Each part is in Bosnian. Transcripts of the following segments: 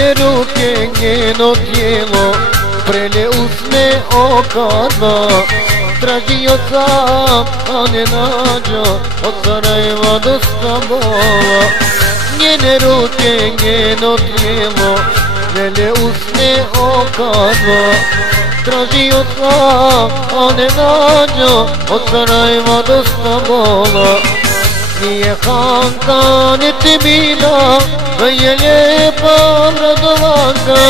njene ruke, njeno tijelo, vrele usne, oka dva. Tražio sam, a ne nađo, od Sarajeva do Stambula. Njene ruke, njeno tijelo, vrele usne, oka dva. Tražio sam, a ne nađo, od Sarajeva do Stambula. Nije Hanka, niti Mina, je lijepa Mradovanka.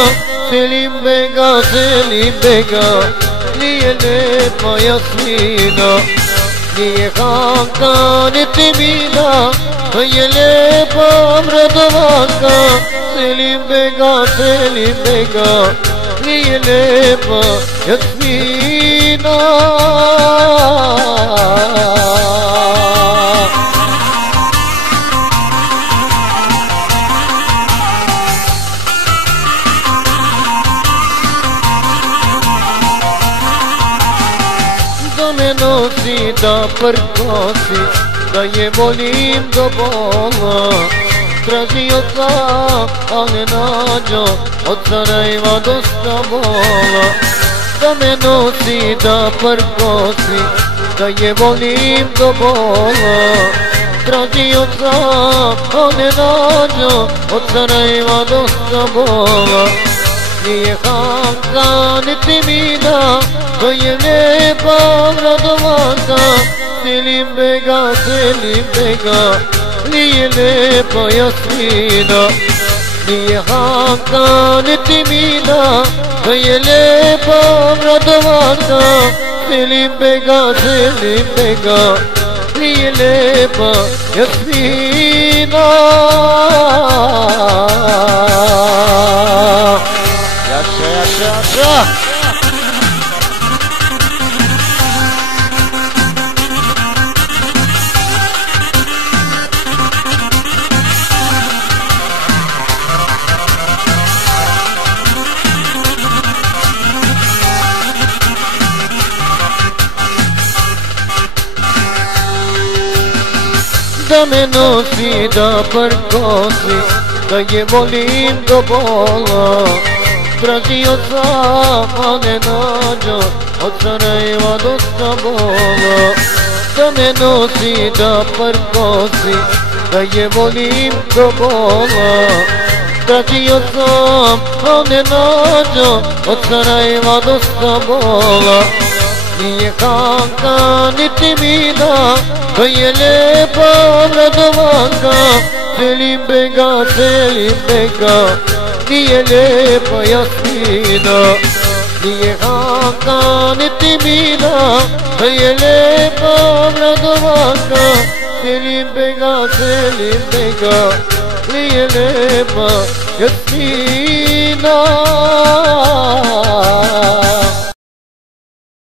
Selim Bega, Selim Bega, nije lijepa Jasmina. Nije Hanka, niti Mina, je lijepa Mradovanka. Selim Bega, Selim Bega, nije lijepa Jasmina. Da me nosi, da prkosi, da je volim do bola. Tražio sam, a ne nađo, od Sarajeva do Stambula. Da me nosi, da prkosi, da je volim do bola. Tražio sam, a ne nađo, od Sarajeva do Stambula. Nije Hanka, niti Mina, to je lijepa Mradovanka. Selim Bega, Selim Bega, nije lijepa Jasmina. Nije Hanka, niti Mina, to je lijepa Mradovanka. Selim Bega, Selim Bega, nije lijepa Jasmina. Jaša. Da me nosi, da prkosi, da je volim do bola. Tražio sam, a ne nađo, od Sarajeva do Stambula. Da me nosi, da prkosi, da je volim do bola. Tražio sam, a ne nađo, od Sarajeva do Stambula. Nije Hanka, niti Mina, to je lijepa Mradovanka. Selim Bega, Selim Bega, nije lijepa Jasmina. Nije Hanka, niti Mina, to je lijepa Mradovanka. Selim Bega, Selim Bega, nije lijepa Jasmina.